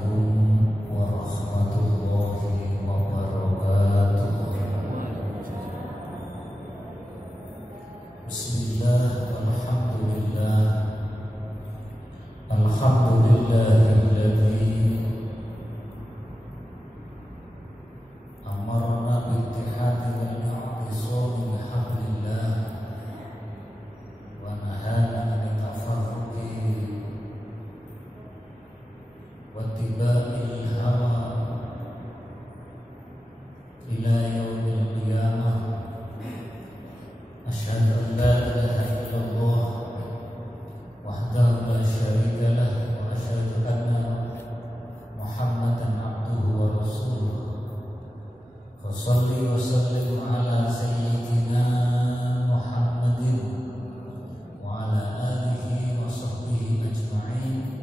Assalamualaikum warahmatullahi wabarakatuh. Bismillah, alhamdulillah, alhamdulillahilladzi amarna biittihadi wal i'tisami bihablillah wa nahana an tafarruqi wa tibail hawa ila yaumil qiyamah. Asyhadu an la ilaha illallah wahdahu la syarika lah wa asyhadu anna Muhammadan abduhu wa rasuluh. Wassalli wa sallim ala sayyidina Muhammadin wa ala alihi wa sahbihi ajma'in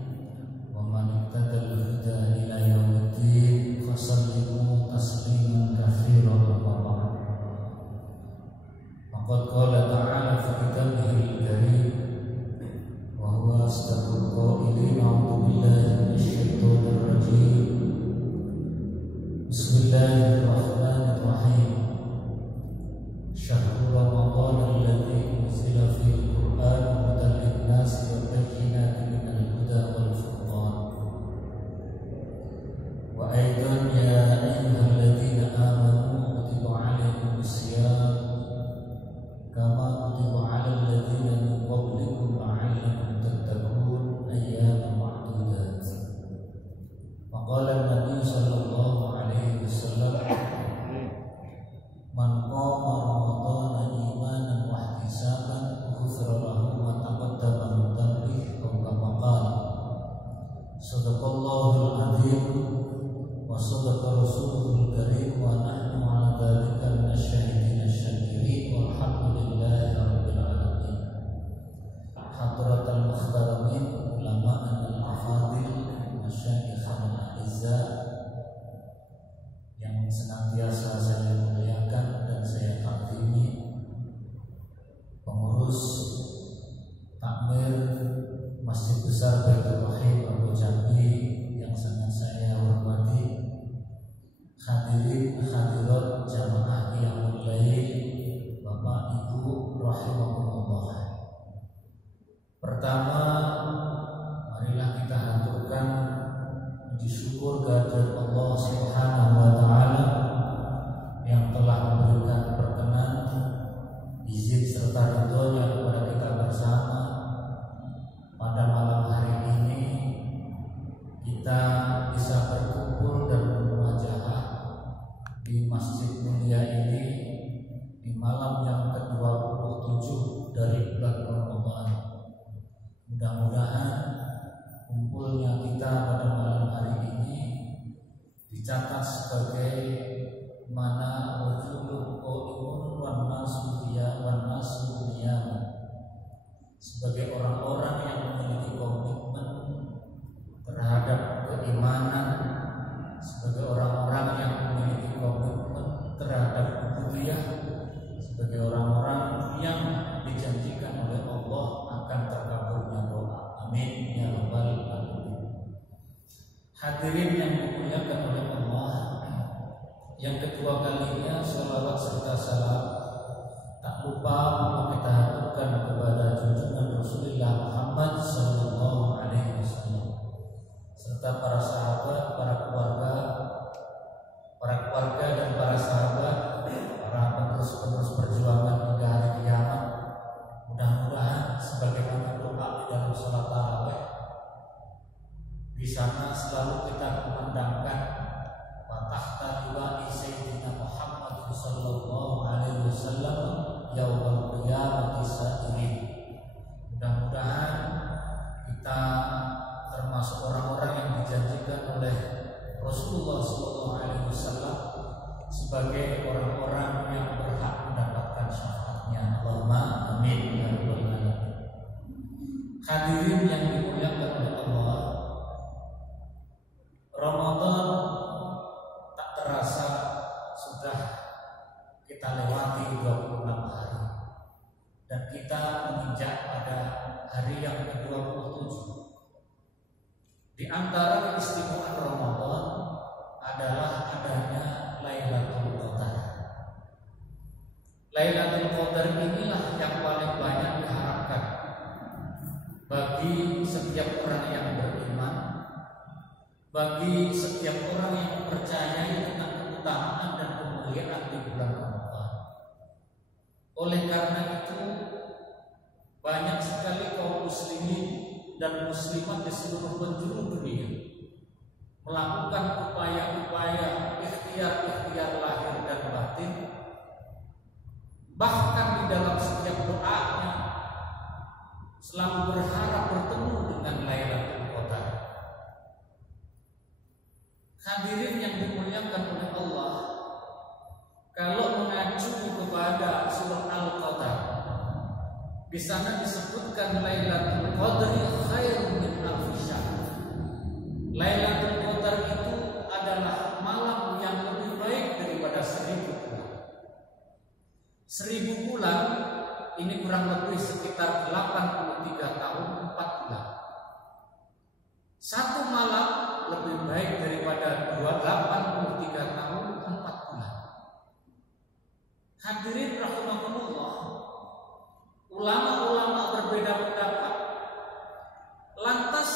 wa man ittaba al-huda ila yaumiddin. Fasallimu tasliman katsiran wa ba'd. Faqad qala ta'ala fi kitabihil karim wa huwa asdaqul qailin. A'udzu billahi minasy syaithanir rajim. Bismillahirrahmanirrahim. Syahrul Ramadan alladzi unzila fihil Qur'an hudan lin-nasi wa bayyinatin minal huda wal furqan. Wa aidan ya ayyuhalladzina amanu kutiba 'alaikumus shiyam kama kutiba 'alal ladzina min qablikum la'allakum tattaqun ayyaman ma'dudat. Faqala an-nabiy sallallahu alaihi wasallam, man qama ramadhana imanan wa ihtisaban ghufira lahu ma taqaddama min dhanbihi aw kama qala. Shadaqallahul azim wa shadaqa rasuluhul karim wa nahnu 'ala dzalika minasyahidin asy-syakirin walhamdulillahi rabbil alamin. Hadratal muhtaramin ulama'an al-afadil masyayikhan al-izza yang senantiasa saya muliakan dan saya takdimi, pengurus takmir Masjid Besar Baitul Wahid Abu Jambi yang sangat saya hormati, hadirin hadirat jamaah qiyamul lail, Bapak Ibu rahimakumullah. Pertama, marilah kita haturkan puji syukur kehadirat Allah Subhanahu wa taala yang telah memberikan perkenan, izin serta ridhonya kepada kita bersama pada malam hari ini. Kita bisa berkumpul dan bermuajahah di masjid mulia ini di malam yang ke-27 dari bulan Ramadan. Mudah-mudahan kumpulnya kita pada malam hari ini dicatat sebagai mana rajulun qaimun wan nasu qiyam, sebagai orang-orang yang memiliki komitmen terhadap keimanan, sebagai orang-orang yang memiliki komitmen terhadap ubudiyah, sebagai orang-orang yang dijanjikan oleh Allah akan terkabulnya doa. Amin ya rabbal alamin. Hadirin yang dimuliakan oleh Allah, yang kedua kalinya salawat serta salam tak lupa kita haturkan kepada junjungan Rasulullah Muhammad sallallahu alaihi wasallam serta para sahabat, para keluarga dan para sahabat, para penerus perjuangan hingga hari kiamat. Mudah-mudahan sebagaimana doa di dalam salat tarawih, di sana selalu kita memandangkan wa tahta liwa'i sayyidina Muhammad sallallahu alaihi wasallam yaumul qiyamati sa'irin. Mudah-mudahan kita termasuk orang-orang yang dijanjikan oleh Rasulullah sallallahu alaihi wasallam sebagai orang-orang yang berhak mendapatkan syafaatnya. Allahumma amin ya rabbal alamin. Hadirin yang dimuliakan oleh Allah, Ramadan tak terasa sudah kita lewati 26 hari dan kita menginjak pada hari yang ke-27. Di antara keistimewaan Lailatul Qadar inilah yang paling banyak diharapkan bagi setiap orang yang beriman, bagi setiap orang yang percaya tentang keutamaan dan kemuliaan di bulan Ramadan. Oleh karena itu, banyak sekali kaum muslimin dan muslimat di seluruh penjuru dunia melakukan upaya-upaya ikhtiar lahir dan batin, bahkan di dalam setiap doanya selalu berharap bertemu dengan Lailatul Qadar. Hadirin yang dimuliakan oleh Allah, kalau mengacu kepada surah Al-Qadar, di sana disebutkan Lailatul Qadri khairun min alfi syahr. Lailatul Qadar itu adalah malam yang lebih baik daripada 1000 bulan. 1000 bulan ini kurang lebih sekitar 83 tahun 4 bulan. Satu malam lebih baik daripada 83 tahun 4 bulan. Hadirin rahimakumullah, ulama-ulama berbeda pendapat. Lantas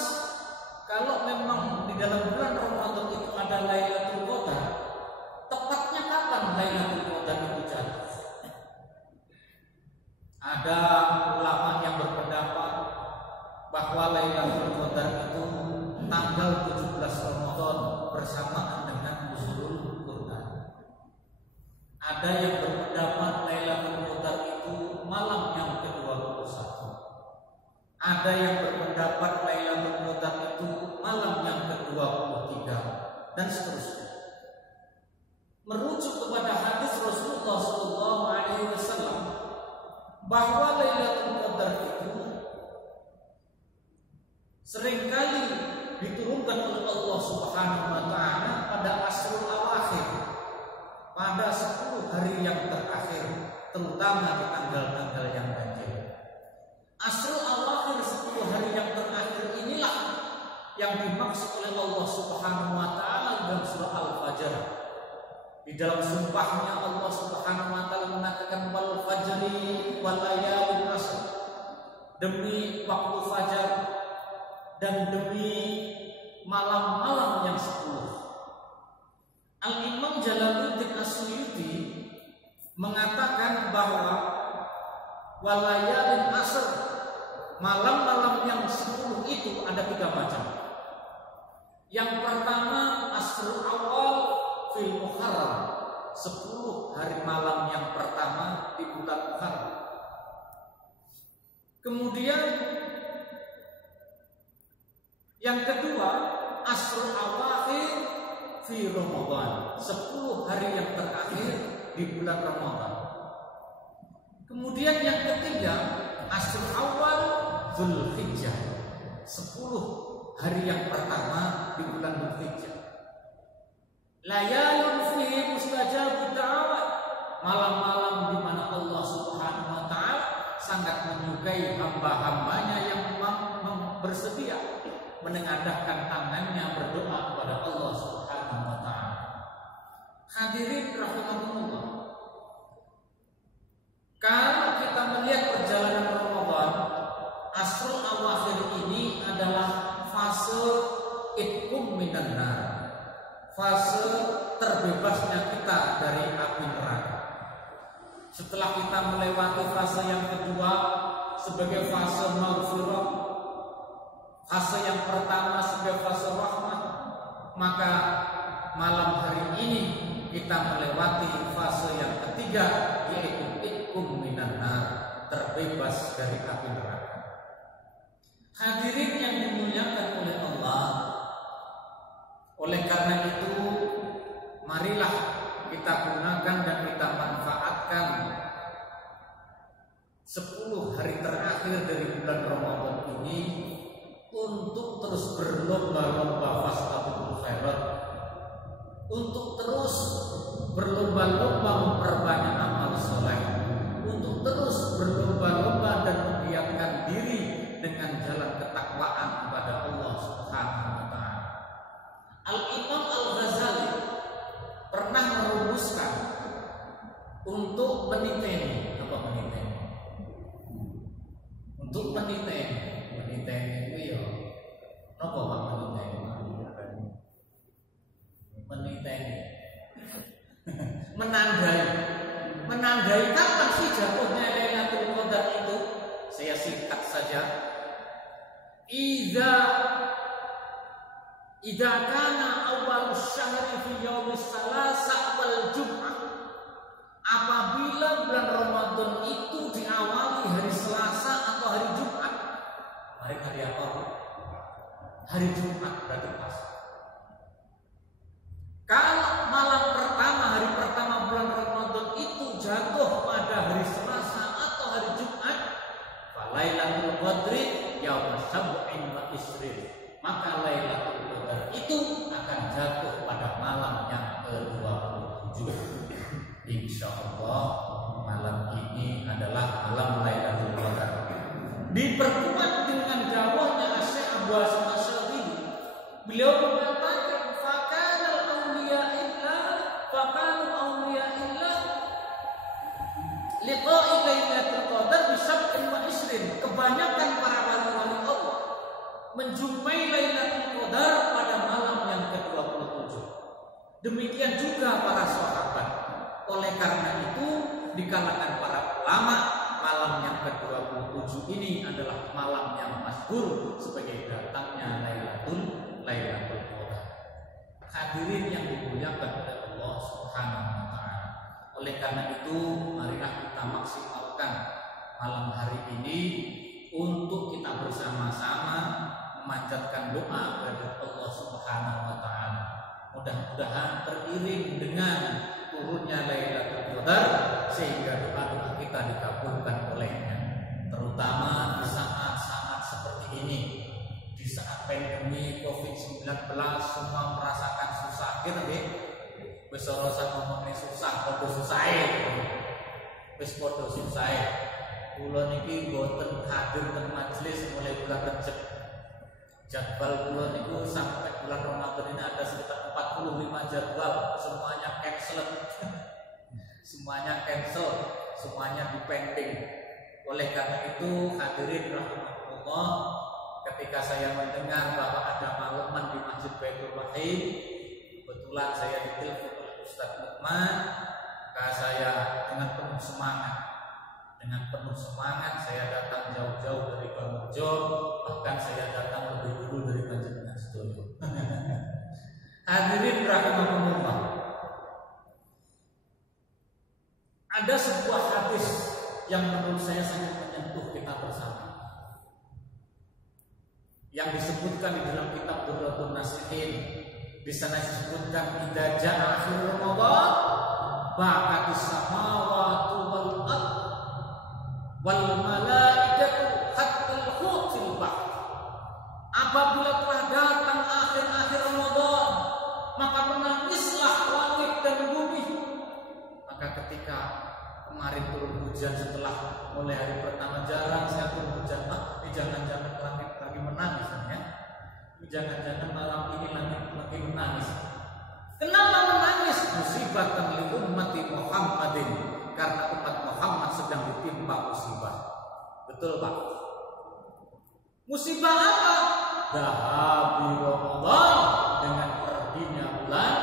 kalau memang di dalam bulan Ramadan itu ada Lailatul Qadar, tepatnya kapan Lailatul Qadar itu jatuh? Ada ulama yang berpendapat bahwa Lailatul Qadar itu tanggal 17 Ramadan bersamaan dengan nuzulul Quran. Ada yang berpendapat Lailatul Qadar itu malam yang ke-21. Ada yang berpendapat Lailatul Qadar itu malam yang ke-23 dan seterusnya. Merujuk kepada hadis Rasulullah SAW bahwa Lailatul Qadar itu seringkali diturunkan oleh Allah Subhanahu wa taala pada asrul awakhir, pada 10 hari yang terakhir, terutama di tanggal-tanggal yang ganjil. Asrul awakhir, 10 hari yang terakhir inilah yang dimaksud oleh Allah Subhanahu wa taala dalam surah Al-Fajr. Di dalam sumpahnya Allah Subhanahu wa taala mengatakan wal fajri wal layalin ashr, demi waktu fajar dan demi malam-malam yang 10. Al-Imam Jalaluddin As-Suyuti mengatakan bahwa wal layalin ashr, malam-malam yang 10 itu ada 3 macam. Yang pertama asrul awal fil Muharram, 10 hari malam yang pertama di bulan Muharram. Kemudian yang kedua asrul awakhir fi Ramadan, 10 hari yang terakhir di bulan Ramadan. Kemudian yang ketiga asrul awal Dzulhijjah, 10 hari yang pertama di bulan Dzulhijjah. Layalun fihi mustajabud da'awat, malam-malam di mana Allah Subhanahu wa taala sangat menyukai hamba-hambanya yang bersedia menengadahkan tangannya berdoa kepada Allah Subhanahu wa taala. Hadirin rahimakumullah, kalau kita melihat perjalanan Ramadan, asrul awakhir ini adalah fase itqum minan nar, fase terbebasnya kita dari api neraka. Setelah kita melewati fase yang kedua sebagai fase maghfirah, fase yang pertama sebagai fase rahmat, maka malam hari ini kita melewati fase yang ketiga, yaitu itqum minan nar, terbebas dari api neraka. Hadirin yang dimuliakan oleh Allah, oleh karena itu marilah kita gunakan dan kita manfaatkan 10 hari terakhir dari bulan Ramadan ini untuk terus berlomba-lomba fastabiqul khairat, untuk terus berlomba-lomba memperbanyak amal soleh, untuk terus berlomba-lomba dan membiarkan diri dengan jalan ketakwaan kepada Allah Subhanahu wa taala. Al-Imam Al-Ghazali pernah merumuskan untuk meniteni idza kana awwalus syahri fi yaumis salasa wal jum'ah, apabila bulan Ramadan itu diawali hari Selasa atau hari Jumat. Hari apa? Hari Jumat berarti pas. Kalau malam pertama, hari pertama bulan Ramadan itu jatuh pada hari Selasa atau hari Jumat, falailatul qadri yaum sab'in wa isrin, maka Lailatul Qadar itu akan jatuh pada malam yang ke-27. Insyaallah malam ini adalah malam Lailatul Qadar. Diperkuat dengan dawahnya Syekh Abu Hasan Asy'ari. Beliau mengatakan fakanu awliya illah liqa'i Lailatul Qadar bi sab'in wa isrin. Kebanyakan para wali-wali Allah menjumpai Lailatul Qadar pada malam yang ke-27. Demikian juga para sahabat. Oleh karena itu di kalangan para ulama, malam yang ke-27 ini adalah malam yang masyhur sebagai datangnya Lailatul Qadar. Hadirin yang dimuliakan oleh Allah Subhanahu wa taala. Oleh karena itu, marilah kita maksimalkan malam hari ini untuk kita bersama-sama memanjatkan doa kepada Allah Subhanahu wa taala. Mudah-mudahan teriring dengan turunnya Lailatul Qadar sehingga doa-doa kita dikabulkan olehnya. Terutama di saat-saat seperti ini, di saat pandemi Covid-19 semua merasakan susah gitu nggih. Wis ora usah ngomongin susah, padha susahe. Wis padha susahe. Kula niki boten hadir teng majelis mulai bulan Rejab. Jadwal kula niku sampai bulan Ramadan ini ada sekitar 45 jadwal, semuanya cancel. Semuanya dipending. Oleh karena itu, hadirin rahimakumullah, ketika saya mendengar bahwa ada makluman di Masjid Baitul Wahid, kebetulan saya ditelepon oleh Ustaz Lukman, maka saya dengan penuh semangat saya datang jauh-jauh dari Bangurjo, bahkan saya datang lebih dulu dari Panjenengan Sedoyo. Hadirin rahimakumullah, ada sebuah hadis yang menurut saya sangat menyentuh kita bersama, yang disebutkan di dalam kitab Durratun Nasihin. Di sana disebutkan idza jaa akhir Ramadan ba'atis samawati wal ard wal malaikatu hatta al-hutil bahr. Apabila telah datang akhir-akhir Ramadan, maka menangislah langit dan bumi. Maka ketika kemarin turun hujan, setelah mulai hari pertama jarang saya turun hujan, jangan-jangan langit lagi menangis ya. Jangan-jangan malam ini langit lagi menangis. Kenapa menangis? Musibatan li ummati Muhammadin, karena umat Muhammad sedang ditimpa musibah. Betul Pak? Musibah apa? Dahabi Ramadan, dengan perginya bulan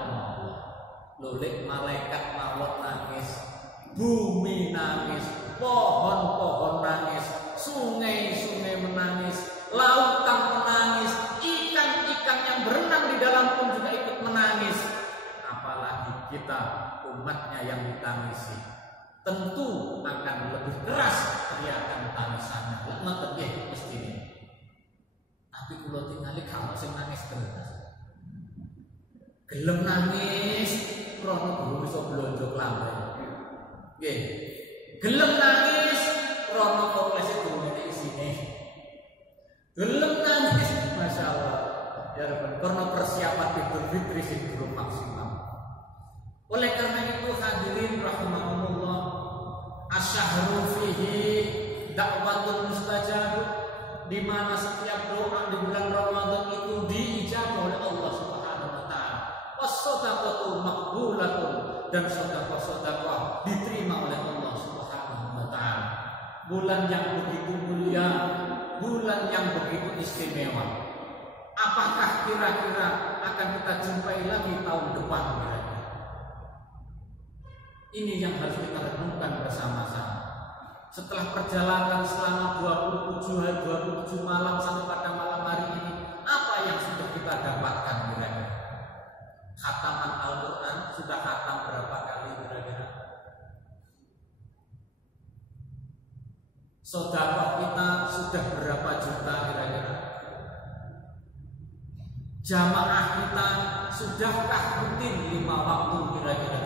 Ramadan. Lolek malaikat maut nangis, bumi nangis, pohon-pohon nangis, sungai-sungai menangis, lautan menangis, ikan-ikan yang berenang di dalam pun juga ikut menangis. Apalagi kita umatnya yang ditangisi, tentu akan lebih keras teriakan tangisannya. Ngoten nggih mestine. Tapi kula tingali kalau sing nangis terus. Gelem nangis krana guru iso blonjo klambe. Nggih. Gelem nangis krana koplese durung isine. Gelem nangis masyaallah. Ya Rabbal, karena persiapan Idul Fitri sing belum maksimal. Oleh karena itu hadirin rahimahumullah, asyhuru fihi da'watul mustajab, di mana setiap doa di bulan Ramadan itu diijabah oleh Allah Subhanahu wa taala. Was-shadaqatu maqbulatun, dan sedekah-sedekah diterima oleh Allah Subhanahu wa taala. Bulan yang begitu mulia, bulan yang begitu istimewa. Apakah kira-kira akan kita jumpai lagi tahun depan kira-kira? Ini yang harus kita renungkan bersama-sama. Setelah perjalanan selama 27 malam sampai pada malam hari ini, apa yang sudah kita dapatkan kira-kira? Khataman Al-Quran sudah khatam berapa kali kira-kira? Sedekah kita sudah berapa juta kira-kira? Jamaah kita sudahkah rutin 5 waktu kira-kira?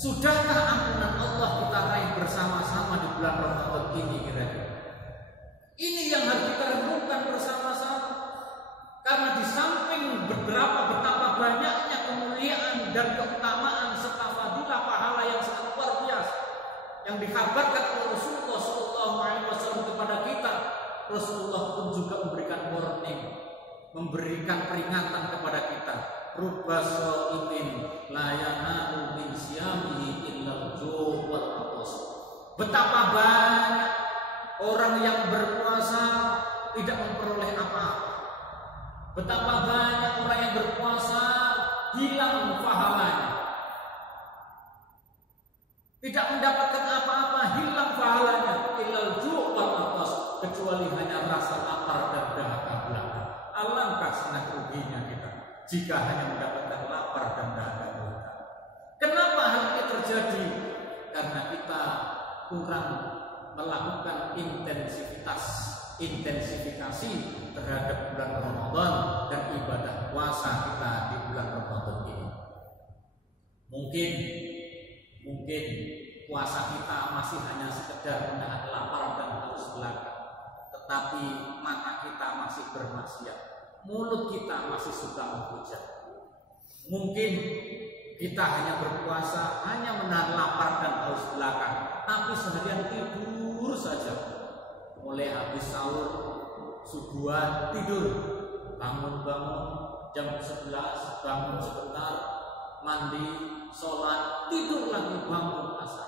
Sudahkah ampunan Allah kita raih bersama-sama di bulan Ramadan ini kira-kira? Ini yang harus kita renungkan bersama-sama. Karena di samping betapa banyaknya kemuliaan dan keutamaan serta fadilah pahala yang sangat luar biasa yang dikabarkan oleh Rasulullah SAW kepada kita, Rasulullah pun juga memberikan warning, memberikan peringatan kepada kita. Rubba shaimin la yanalu min siyamihi illa al-ju' wal 'atas. Betapa banyak orang yang berpuasa tidak memperoleh apa-apa. Betapa banyak orang yang berpuasa hilang pahalanya, tidak mendapatkan apa-apa, hilang pahalanya. Illal ju' wal 'atas, kecuali hanya rasa lapar dan dahaga belaka. Alangkah sangat ruginya kita jika hanya mendapatkan lapar dan dahaga belaka. Kenapa hal ini terjadi? Karena kita kurang melakukan intensifikasi terhadap bulan Ramadan dan ibadah puasa kita di bulan Ramadan ini. Mungkin puasa kita masih hanya sekedar menahan lapar dan haus belaka, tetapi mata kita masih bermaksiat, mulut kita masih suka menghujat. Mungkin kita hanya berpuasa, hanya menahan lapar dan haus belaka, tapi seharian tidur saja. Mulai habis sahur, subuhan tidur, bangun jam 11, bangun sebentar, mandi, sholat, tidur lagi, bangun asar.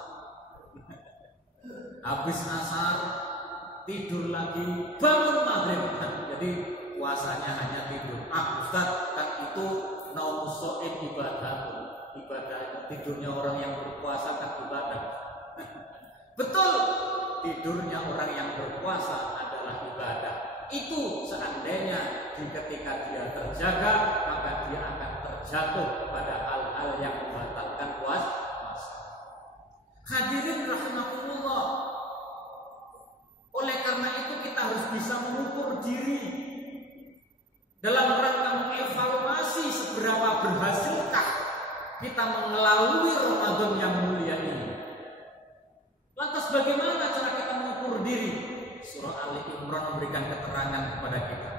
Habis asar, tidur lagi, bangun maghrib. Jadi puasanya hanya tidur. Ustaz, kan itu nausoin ibadah tidurnya orang yang berpuasa kan ibadah. Betul, tidurnya orang yang berpuasa adalah ibadah. Itu seandainya ketika dia terjaga, maka dia akan terjatuh pada hal-hal yang membatalkan puasa. Hadirin rahimakumullah. Oleh karena itu kita harus bisa mengukur diri dalam rangka mengevaluasi seberapa berhasilkah kita melalui Ramadan yang mulia ini. Lantas bagaimana cara kita mengukur diri? Surah Ali Imran memberikan keterangan kepada kita.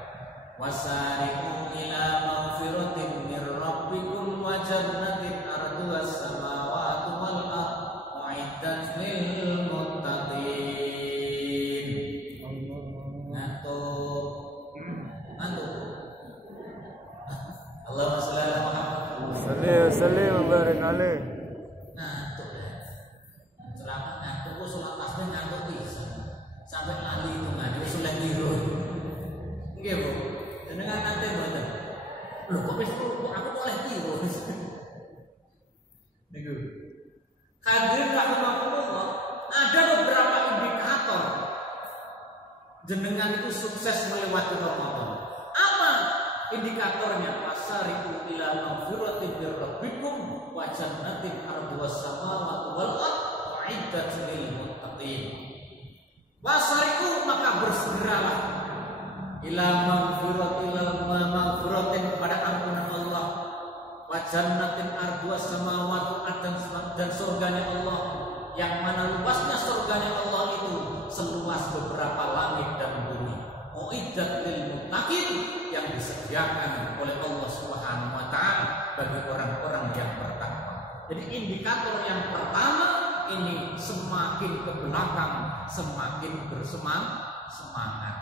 Wasari'u ila maghfiratin mir rabbikum wa jannatin arduha as-samawati wal ardh u'iddat lil muttaqin. Ngantuk. Allahumma shalli ala Muhammad. Salli wa barik alaih. Sholat tasbih ngantuk bisa sampai lali itu nggak sudah tiru. Nggih Bu, jenengan nanti mboten. Lho kok wis aku boleh tiru. Niku. Hadirin rahimakumullah, ada beberapa indikator jenengan itu sukses melewati Ramadan. Apa indikatornya? Wasari'u ila maghfiratin mir rabbikum wa jannatin arduha as-samawati wal ardh u'iddat lil muttaqin. Wasari'u, maka bersegeralah ila maghfiratin kepada ampunan Allah, wa jannatin arduha as-samawati dan surganya Allah, yang mana luasnya surganya Allah itu seluas beberapa langit dan bumi. U'iddat lil muttaqin, yang disediakan oleh Allah Subhanahu wa taala bagi orang-orang yang bertakwa. Jadi indikator yang pertama ini semakin ke belakang semakin bersemangat.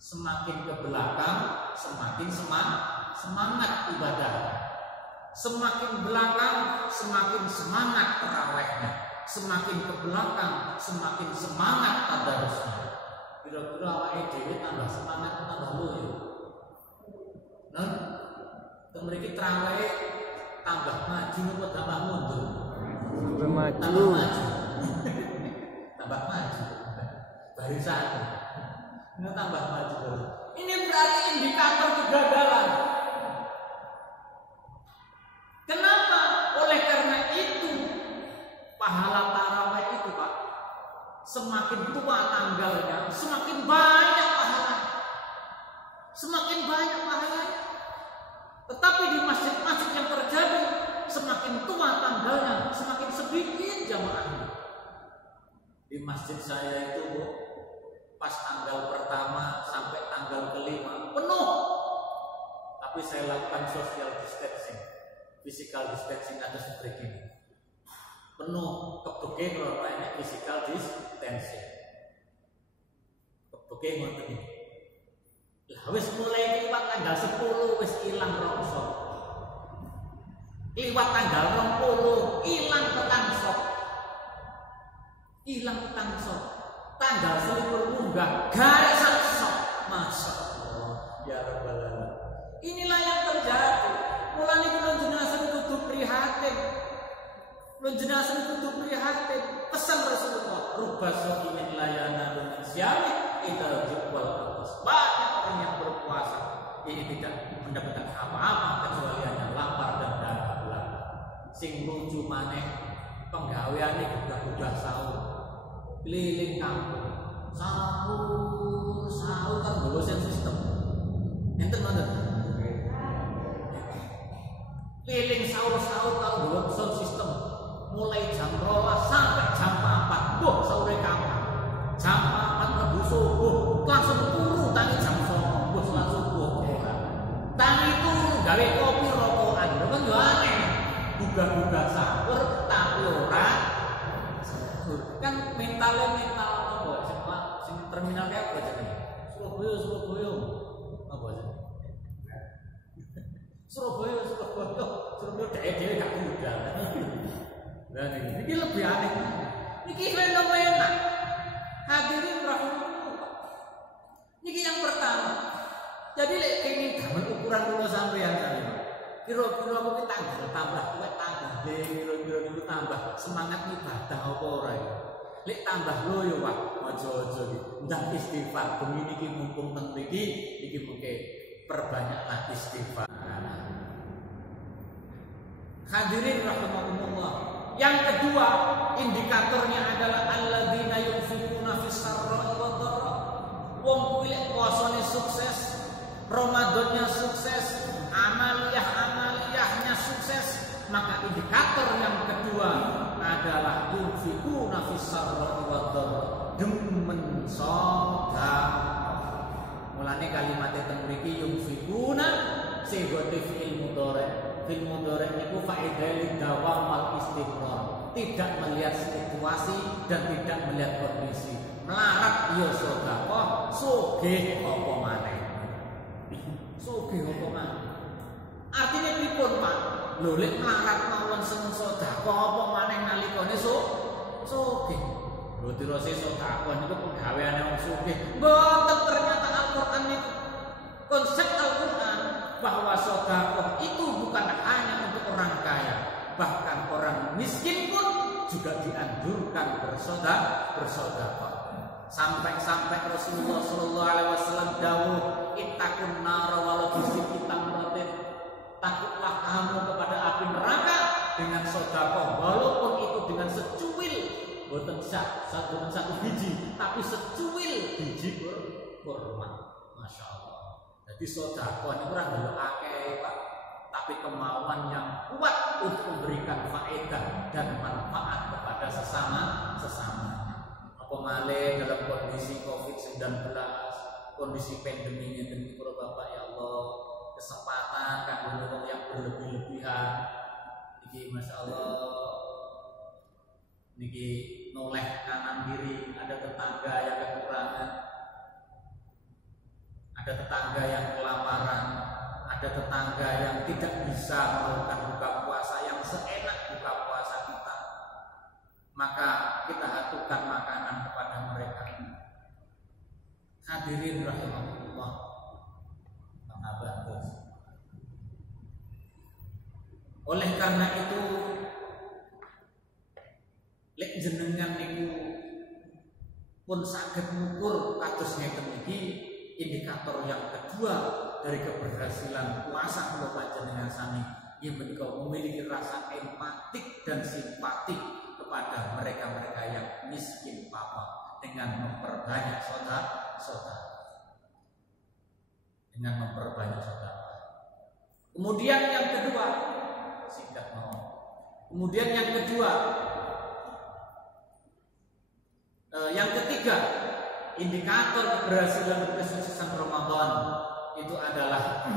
Semakin ke belakang semakin semangat ibadah. Semakin belakang semakin semangat tarawihnya. Semakin ke belakang semakin semangat tadarusnya. Kira-kira awake dhewe tambah semangat tambah loyo. Nah, mriki tarawih tambah maju apa tambah mundur? Tambah maju barisan ini tambah maju. Ini berarti indikator semakin tua tanggalnya, semakin banyak pahalanya. Semakin banyak pahalanya. Tetapi di masjid-masjid yang terjadi, semakin tua tanggalnya, semakin sedikit jamaahnya. Di masjid saya itu, Bu, pas tanggal pertama sampai tanggal kelima penuh. Tapi saya lakukan social distancing, physical distancing atau seperti ini. Penuh kebeke kalau banyak physical distancing. Kebeke ngoten iki. Lah wis mulai liwat tanggal 10 wis ilang rongso. Liwat tanggal 20 ilang petang sok. Ilang petang sok. Tanggal 21 munggah gawe sok. Masyaallah ya rabbal alamin. Inilah yang terjadi. Mulane kula jenazah kudu prihatin. Kula jenazah kudu prihatin. Pesan Rasulullah, rubba sha'imin la yanalu min syami idza juwal atas. Banyak orang yang berpuasa ini tidak mendapatkan apa-apa kecuali hanya lapar dan dahaga. Sing lucu maneh penggaweane gugah-gugah sahur. Keliling kampung. Sahur kan dulu sistem. Enten nonton. Keliling sahur kalau dulu sound system. Mulai jam 12 sampai jam 4. Boh, sahur kapan? Jam 4 rebu subuh langsung turu tangi jam 9. Boh, langsung subuh. Tangi turu gawe kopi rokokan. Lho kan yo aneh. Gugah-gugah sahur tapi ora sahur. Kan mental apa sing terminal kayak apa jenenge? Surabaya. Apa jenenge? Surabaya dhewe gak budal. Lah niki lebih aneh. Niki fenomena. Hadirin rahimahullah. Niki yang pertama. Jadi lek kenging gamen ukuran kula sampeyan kali. Kira-kira aku tanggal tambah tuwek tambah kira-kira niku tambah semangat ibadah apa ora ya. Lek tambah loyo Pak, aja-aja iki. Ndak istighfar bengi niki mumpung teng mriki iki mengke perbanyaklah istighfar. Hadirin rahimahumullah. Yang kedua, indikatornya adalah alladzina yunfiquna fis sarra'i wad dharra. Wong kuwi puasane sukses, Ramadannya sukses, amaliyahnya sukses, maka indikator yang kedua adalah yunfiquna fis sarra'i wad dharra. Demen sedekah. Mulane kalimat teng mriki yunfiquna segote fi'il mudhari'. Fil mudhari' niku faedah dawam al istimrar. Tidak melihat situasi dan tidak melihat kondisi. Melarat ya sedekah, sugih apa maneh. Sugih apa maneh. Artinya pripun, Pak? Lho lek melarat mawon seneng sedekah apa maneh nalikane sugih. Lho dirose sedekah niku penggaweane wong sugih. Mboten, ternyata Al-Qur'an niku konsep Al-Qur'an bahwa sedekah itu bukan hanya untuk orang kaya, bahkan orang miskin pun juga dianjurkan bersedekah. Sampai Rasulullah sallallahu alaihi wasallam dawuh, "Ittaqun nar walau bisikki tamratin." Takutlah kamu kepada api neraka dengan sedekah, walaupun itu dengan secuil, boten satu biji, tapi secuil biji kurma. Masya Allah. Jadi sedekah ini ora ndelok akeh, Pak, tapi kemauan yang kuat untuk memberikan faedah dan manfaat kepada sesama. Apa malih dalam kondisi Covid-19, kondisi pandemi ini para Bapak ya Allah, kesempatan kanggo wong yang berlebih-lebihan. Iki masyaallah niki noleh kanan kiri, ada tetangga yang kekurangan. Ada tetangga yang kelaparan, ada tetangga yang tidak bisa melakukan buka puasa yang seenak buka puasa kita. Maka kita atukan makanan kepada mereka. Hadirin rahimahullah. Oleh karena itu, lek jenengan niku pun saged ngukur kados ngeten iki. Indikator yang kedua dari keberhasilan puasa kula panjenengan sami yang menika memiliki rasa empatik dan simpatik kepada mereka-mereka yang miskin papa. dengan memperbanyak sedekah. Dengan memperbanyak sedekah. Kemudian yang kedua, singkat mau. Kemudian yang kedua, yang ketiga, indikator keberhasilan kesuksesan Ramadan itu adalah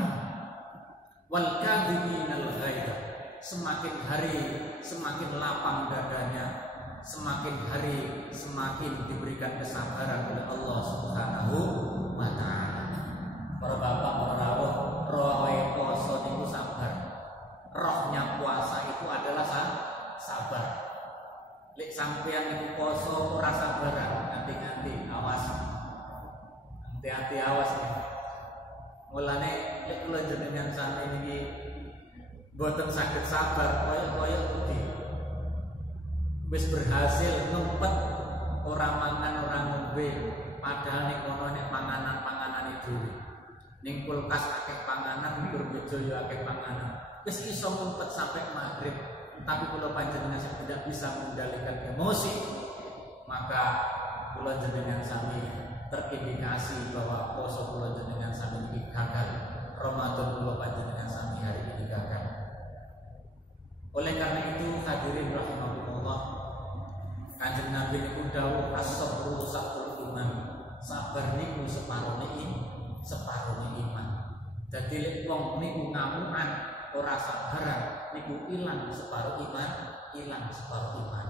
wal kadhiminal ghaidha. Semakin hari semakin lapang dadanya, semakin hari semakin diberikan kesabaran oleh Allah Subhanahu wa taala. Para bapak, para rawuh, roh poso niku sabar. Rohnya puasa itu adalah sabar. Lek sampeyan niku poso ora sabaran, nanti awas. Hati-hati awas ya. Mulane lek kula jenengan sami niki boten saged sabar kaya pundi. Wis berhasil ngempet ora mangan ora ngombe, padahal nek kono nek panganan-panganan itu. Ning kulkas akeh panganan, nggur meja yo akeh panganan. Wis iso ngumpet sampai maghrib, tapi kula panjenengan tidak bisa mengendalikan emosi, maka kula jenengan sami terindikasi bahwa poso kula jenengan sami iki gagal. Ramadan kula panjenengan sami hari ini gagal. Oleh karena itu hadirin rahimakumullah, Kanjeng Nabi niku dawuh as-sabru sabrul iman. Sabar niku separone iman. Dadi lek wong niku ngamukan ora sabaran niku ilang separuh iman.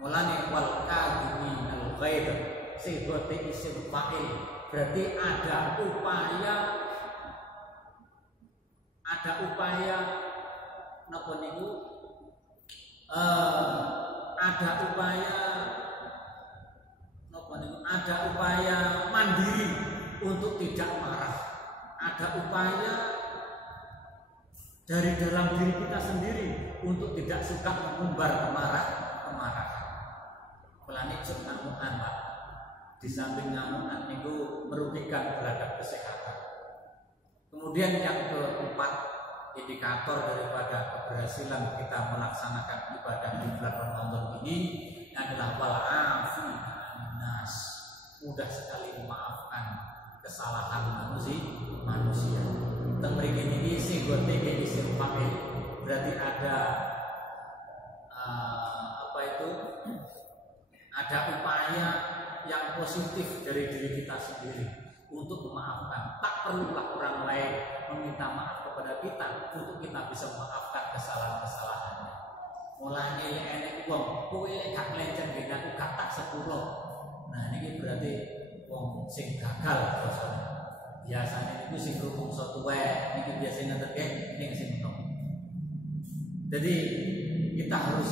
Mulane wal kadhiminal ghaidh sigote isim fa'il, berarti ada upaya napa niku ada upaya mandiri untuk tidak marah. Ada upaya dari dalam diri kita sendiri untuk tidak suka mengumbar kemarahan. Mulane cek ngamukan, Pak. Di samping ngamukan itu merugikan terhadap kesehatan. Kemudian yang keempat, indikator daripada keberhasilan kita melaksanakan ibadah di bulan Ramadan ini adalah wal afinas, mudah sekali memaafkan kesalahan manusia. Temriki ini isi goteke isi fa'il, berarti ada ada upaya yang positif dari diri kita sendiri untuk memaafkan. Tak perlulah orang lain meminta maaf kepada kita untuk kita bisa memaafkan kesalahan-kesalahannya. Mulane enek wong kowe gak lenceng dene aku gak tak sepuro. Nah niki berarti wong sing gagal rasane. Biasanya itu sing rukun satu wae niki biasanya ngeteke ning sing top. Jadi kita harus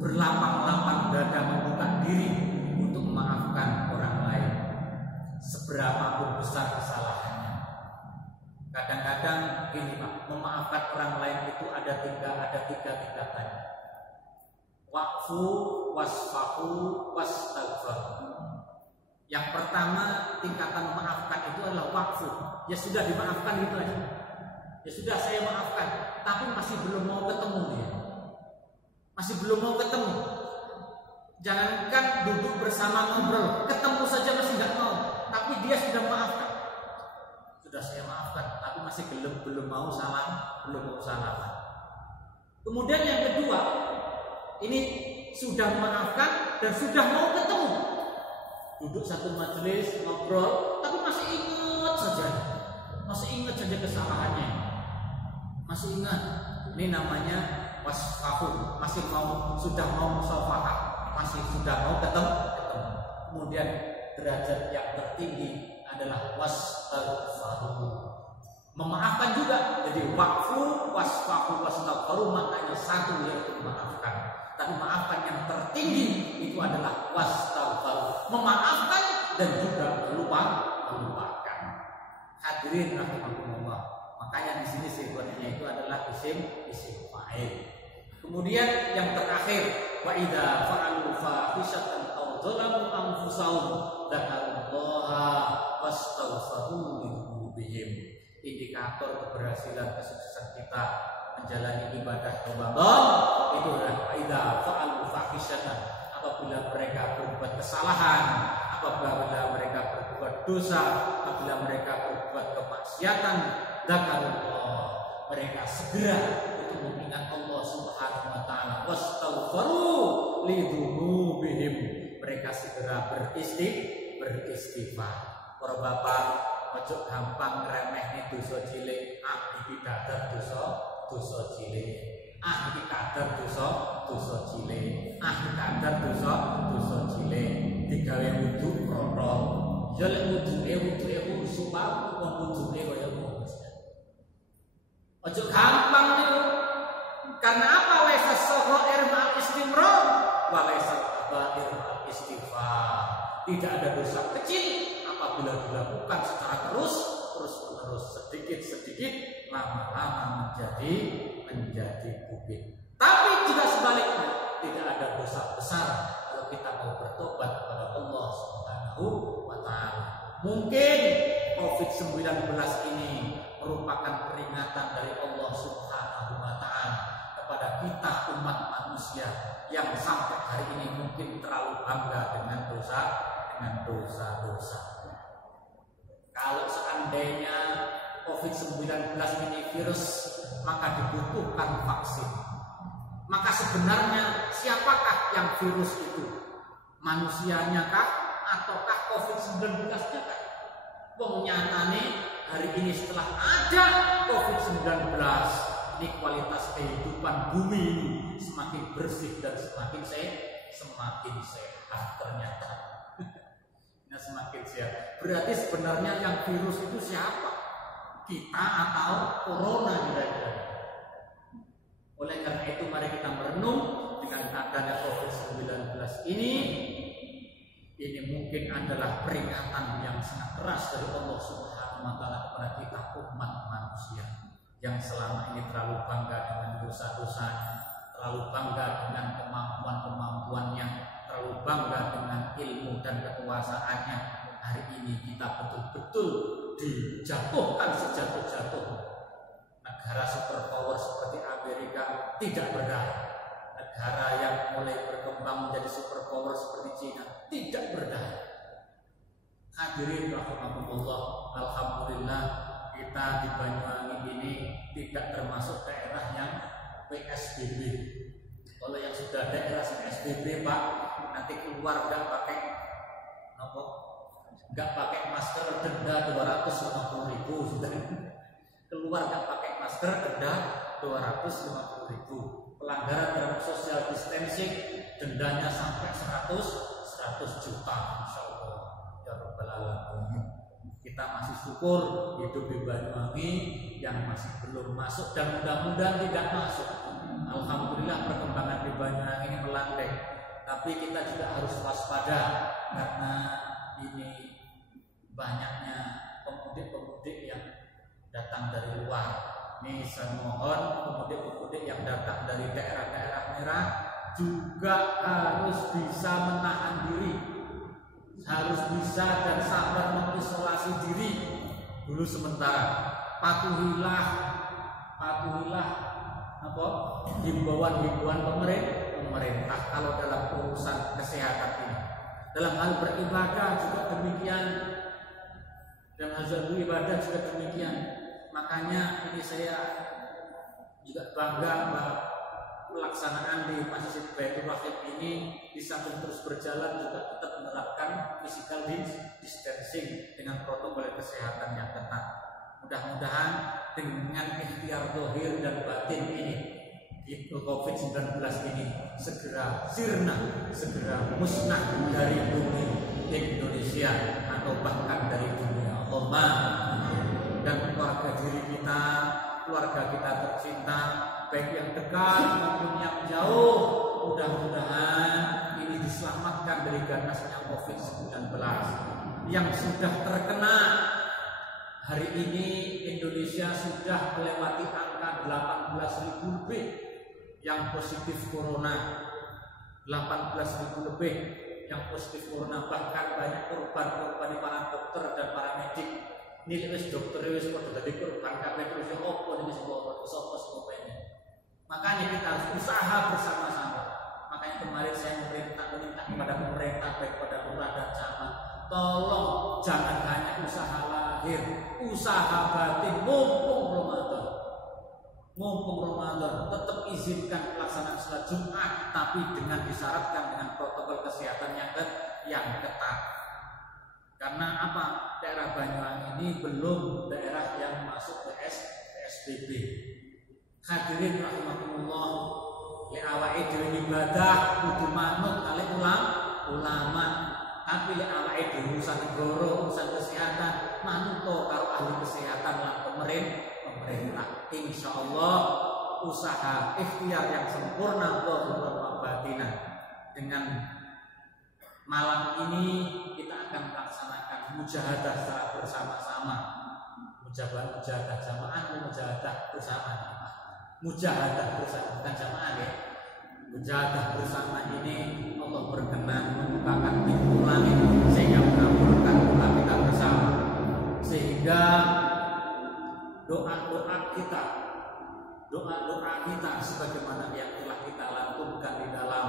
berlapang-lapang dada membuka diri untuk memaafkan orang lain seberapapun besar kesalahannya. Kadang-kadang gini Pak, memaafkan orang lain itu ada tiga tingkatannya. Waqfu, wasfahu, wastaghfar. Yang pertama tingkatan memaafkan itu adalah waqfu. Ya sudah dimaafkan gitu aja. Ya sudah saya maafkan, tapi masih belum mau ketemu dia. Masih belum mau ketemu. Jangankan duduk bersama ngobrol, ketemu saja masih nggak mau. Tapi dia sudah maafkan. Sudah saya maafkan, tapi masih belum mau salaman. Kemudian yang kedua, ini sudah memaafkan dan sudah mau ketemu. Duduk satu majelis ngobrol, tapi masih ingat saja kesalahannya. Masih ingat. Ini namanya wasfahu, sudah mau musafahah, sudah mau ketemu. Kemudian derajat yang tertinggi adalah wastaghfaru. Memaafkan juga. Jadi waqfu, wasfahu, wastaghfaru maknanya satu, yaitu memaafkan. Tapi maafkan yang tertinggi itu adalah wastaghfaru. Memaafkan dan juga melupakan. Hadirin rahimakumullah. Makanya di sini sebenarnya itu adalah isim fa'il. Kemudian yang terakhir, wa idza fa'alu fahishatan aw dzalamu anfusahum dzakarullaha wastaghfaru lidzunubihim. Indikator keberhasilan kesuksesan kita menjalani ibadah Ramadan itu adalah wa idza fa'alu fahishatan, apabila mereka berbuat kesalahan apabila mereka berbuat dosa, apabila mereka berbuat kemaksiatan, dzakarullah, mereka segera untuk mengingat Allah Subhanahu wa taala, wastaghfaru lidzunubihim, mereka segera beristighfar. Para bapak ojo gampang remeh dosa cilik, iki kadar dosa cilik, iki kadar dosa cilik, iki kadar dosa cilik, digawe wudu protol. Ya lek wuduke supaya wong wuduke kaya ngono. Ojo gampang niku. Karena apa? Laisa saghair ma'al istimrar wa laisa kabair ma'al istighfar. Tidak ada dosa kecil apabila dilakukan secara terus menerus, sedikit lama-lama menjadi bukit. Tapi juga sebaliknya, tidak ada dosa besar kalau kita mau bertobat kepada Allah Subhanahu wa taala. Mungkin COVID-19 ini merupakan peringatan dari Allah Subhanahu wa taala kepada kita umat manusia yang sampai hari ini mungkin terlalu bangga dengan dosa-dosa. Kalau seandainya COVID-19 ini virus, maka dibutuhkan vaksin. Maka sebenarnya siapakah yang virus itu? Manusianya kah? Ataukah COVID-19-nya kah? Wong nyatane hari ini setelah ada COVID-19, ini kualitas kehidupan bumi ini semakin bersih dan semakin sehat ternyata. Nah, semakin sehat. Berarti sebenarnya yang virus itu siapa? Kita atau corona kira-kira? Oleh karena itu mari kita merenung dengan adanya COVID-19 ini mungkin adalah peringatan yang sangat keras dari Allah Subhanahu wa taala kepada kita umat manusia yang selama ini terlalu bangga dengan dosa-dosanya, terlalu bangga dengan kemampuan-kemampuannya, terlalu bangga dengan ilmu dan kekuasaannya. Hari ini kita betul-betul dijatuhkan sejatuh-jatuhnya. Negara superpower seperti Amerika tidak berdaya. Negara yang mulai berkembang menjadi superpower seperti Cina tidak berdaya. Hadirin rahimakumullah, alhamdulillah kita di Banyuwangi ini tidak termasuk daerah yang PSBB. Kalau yang sudah daerah PSBB, Pak, nanti keluar nggak pakai masker denda 250.000 sudah. Keluar nggak pakai masker denda 250.000. Pelanggaran dalam social distancing dendanya sampai 100 juta, insya Allah ya Rabbal Alamin. Kita masih syukur hidup di Banyuwangi yang masih belum masuk dan mudah-mudahan tidak masuk. Alhamdulillah perkembangan di Banyuwangi ini melandai, tapi kita juga harus waspada karena ini banyaknya pemudik-pemudik yang datang dari luar. Ini saya mohon pemudik-pemudik yang datang dari daerah-daerah merah juga harus bisa menahan diri, harus bisa dan sabar mengisolasi diri dulu sementara. Patuhilah himbauan-himbauan pemerintah kalau dalam urusan kesehatan ini. Dalam hal beribadah juga demikian, dalam hal beribadah juga demikian. Makanya ini saya juga bangga bahwa pelaksanaan di Masjid Baitur Rahim ini di samping terus berjalan juga tetap menerapkan physical distancing dengan protokol kesehatan yang ketat. Mudah-mudahan dengan ikhtiar zahir dan batin ini COVID-19 ini segera sirna, segera musnah dari bumi Indonesia atau bahkan dari dunia. Allahumma. Dan keluarga diri kita, keluarga kita tercinta, baik yang dekat maupun yang jauh, mudah-mudahan ini diselamatkan dari ganasnya COVID-19 yang sudah terkena. Hari ini Indonesia sudah melewati angka 18.000 lebih yang positif corona, 18.000 lebih yang positif corona, bahkan banyak korban di para dokter dan para medik. Ini wis dokter wis kok dadi korban kabeh terus opo iki sapa ini. Makanya kita harus usaha bersama-sama. Makanya kemarin saya meminta kepada pemerintah baik pada lurah dan camat tolong jangan hanya usaha lahir, usaha batin mumpung Ramadan. Mumpung Ramadan tetap izinkan pelaksanaan salat Jumat, tapi dengan disyaratkan dengan protokol kesehatan yang ketat. Karena apa? Daerah Banyuwangi ini belum daerah yang masuk ke PSBB. Hadirin rahimakumullah, li awake dhewe ibadah kudu manut kali ulama, tapi li awake dhewe urusan negara, urusan kesehatan manut karo ahli kesehatan lan pemerintah. Insyaallah usaha ikhtiar yang sempurna wa batinan. Dengan malam ini kita akan melaksanakan mujahadah secara bersama-sama. Mujahadah jamaah, mujahadah bersama. Mujahadah bersama, bukan jamaah ya. Mujahadah bersama ini Allah berkenan membukakan pintu langit sehingga mengabulkan doa kita bersama. Sehingga doa-doa kita sebagaimana yang telah kita lantunkan di dalam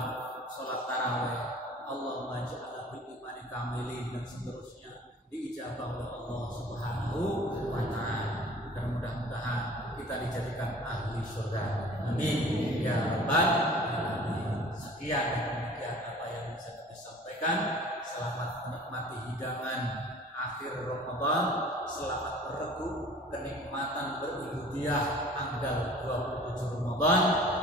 sholat tarawih, Allahumma ja'ala bil imani kamilin dan seterusnya diijabah oleh Allah Subhanahu wa ta'ala. Dan mudah-mudahan kita dijadikan ahli surga. Amin ya rabbal alamin. Sekian apa yang bisa kami sampaikan. Selamat menikmati hidangan akhir Ramadan, selamat beregu kenikmatan beribadiah tanggal 27 Ramadan.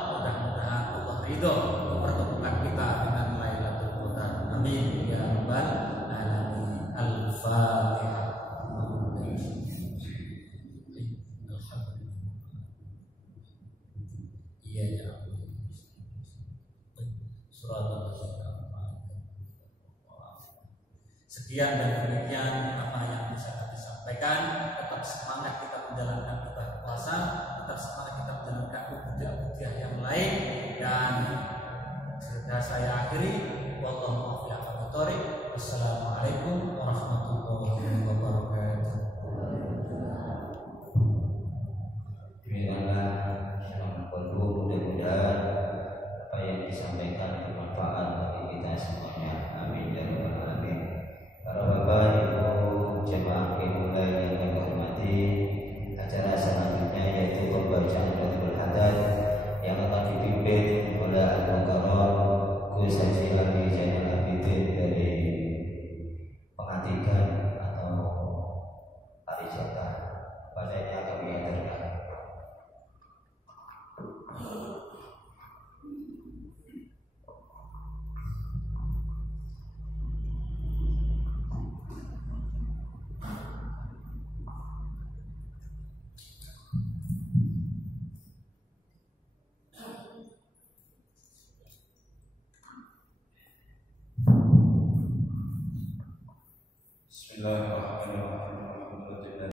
Mudah-mudahan Allah ridho mempertemukan kita dengan Lailatul Qadar. Amin ya rabbal alamin. Al-Fatihah. Iya ya. Sekian dan demikian apa yang bisa kami sampaikan. Tetap semangat kita menjalankan ibadah puasa, tetap semangat kita menjalankan ibadah yang lain. Dan sudah saya akhiri. Wallahu a'lam. Wassalamualaikum warahmatullahi wabarakatuh. Demikianlah selamat berdoa, mudah-mudahan apa yang disampaikan bermanfaat bagi kita semuanya. Amin ya rabbal alamin. Para bapak, ibu, jemaah ibadah yang kami hormati, acara selanjutnya yaitu pembacaan Qur'anul Haddad yang akan dipimpin oleh Al-Mukarram Gus Haji Ali Zainal Abidin dari Pengantikan atau Parijakan. Padanya kami hadirkan. Bismillahirrahmanirrahim.